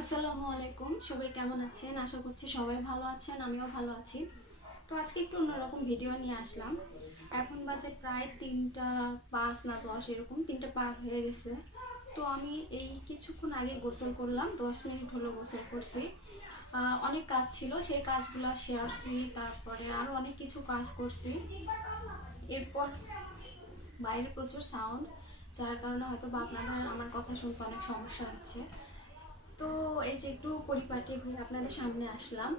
আসসালামু আলাইকুম। সবাই কেমন আছেন? আশা করছি সবাই ভালো আছেন, আমিও ভালো আছি। তো আজকে একটু অন্যরকম ভিডিও নিয়ে আসলাম। এখন বাজে প্রায় তিনটা পাঁচ না দশ এরকম, তিনটা পার হয়ে গেছে। তো আমি এই কিছুক্ষণ আগে গোসল করলাম, দশ মিনিট হলো গোসল করছি। অনেক কাজ ছিল, সেই কাজগুলো শেয়ারছি তারপরে আরও অনেক কিছু কাজ করছি। এরপর বাইরে প্রচুর সাউন্ড যার কারণে হয়তো বা আপনাদের, আমার কথা শুনতে অনেক সমস্যা হচ্ছে। তো এই যে একটু পরিপাটি হয়ে আপনাদের সামনে আসলাম।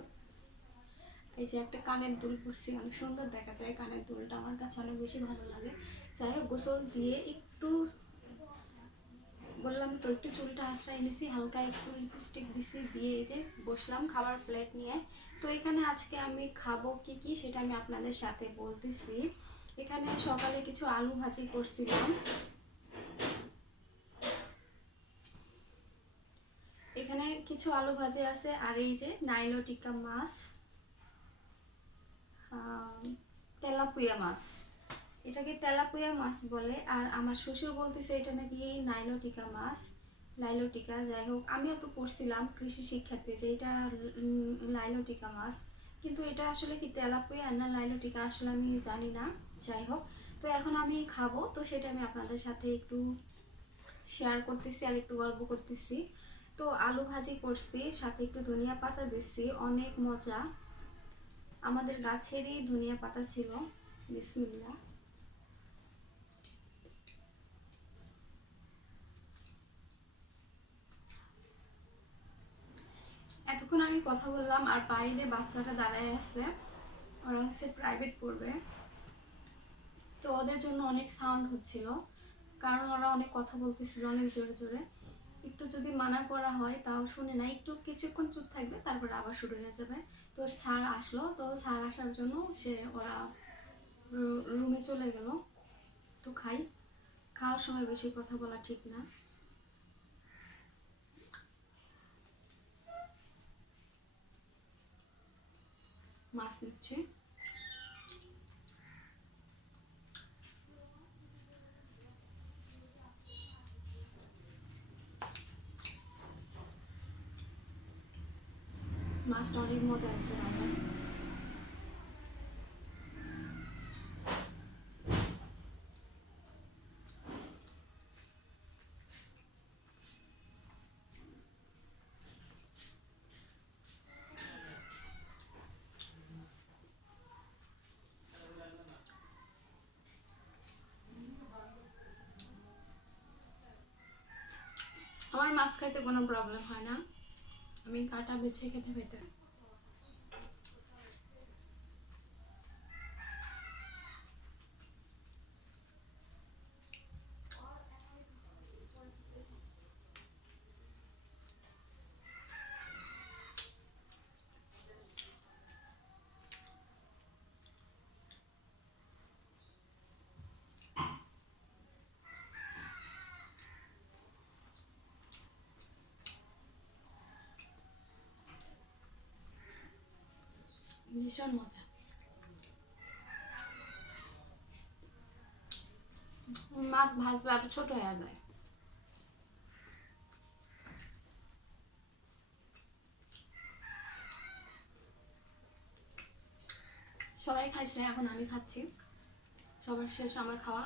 এই যে একটা কানের দুল পরছি, অনেক সুন্দর দেখা যায় কানের দুলটা, আমার কাছে অনেক বেশি ভালো লাগে। যাই হোক, গোসল দিয়ে একটু বললাম তো, একটু চুলটা আশ্রয় নিছি, হালকা একটু লিপস্টিক দিছি, দিয়ে এই যে বসলাম খাবার প্লেট নিয়ে। তো এখানে আজকে আমি খাব কি কি সেটা আমি আপনাদের সাথে বলতেছি। এখানে সকালে কিছু আলু ভাজি করছিলাম এখানে কিছু আলু ভাজি আছে, আর এই যে নাইলো টিক্কা মাছ তেলাপুয়া মাছ। এটাকে তেলাপুয়া মাছ বলে, আর আমার শ্বশুর বলতেছে এটা নাকি নাইলো টিকা মাছ লাইলো টিকা যাই হোক, আমিও তো পড়ছিলাম কৃষি শিক্ষার্থী যে এটা লাইলো টিকা মাছ। কিন্তু এটা আসলে কি তেলাপুয়া না লাইলো টিকা আসলে আমি জানি না। যাই হোক, তো এখন আমি খাব, তো সেটা আমি আপনাদের সাথে একটু শেয়ার করতেছি আর একটু গল্প করতেছি। তো আলু ভাজি করছি, সাথে একটু ধনিয়া পাতা দিচ্ছি অনেক মজা। আমাদের গাছেরই ধনিয়া পাতা ছিল। বিসমিল্লা এতক্ষণ আমি কথা বললাম, আর বাইরে বাচ্চাটা দাঁড়ায় আছে। ওরা হচ্ছে প্রাইভেট পড়বে। তো ওদের জন্য অনেক সাউন্ড হচ্ছিল, কারণ ওরা অনেক কথা বলতেছিল, অনেক জোরে জোরে। একটু যদি মানা করা হয়, তাও শুনে না, একটু কিছুক্ষণ চুপ থাকবে, তারপরে আবার শুরু হয়ে যাবে। তো স্যার আসলো, তো স্যার আসার জন্য সে ওরা রুমে চলে গেল। তো খাই। খাওয়ার সময় বেশি কথা বলা ঠিক না। মাছ নিচ্ছি। মাছটা অনেক মজা আছে রান্না আমার মাছ খাইতে কোনো প্রবলেম হয় না। আমি কাটা বেছে খেতে পেতে ভীষণ মজা। মাছ ভাজলে আরও ছোট হয়ে যায়। সবাই খাইছে, এখন আমি খাচ্ছি। সবার শেষ আমার খাওয়া।